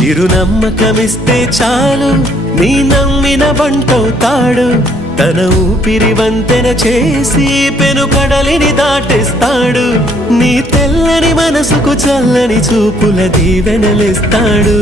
చిరునమ్మకమిస్తే చాలు నీ నమ్మిన బంటవుతాడు తన ఊపిరి వంతెన చేసి పెను కడలిని దాటేస్తాడు నీ తెల్లని మనసుకు చల్లని చూపుల దీవెనలిస్తాడు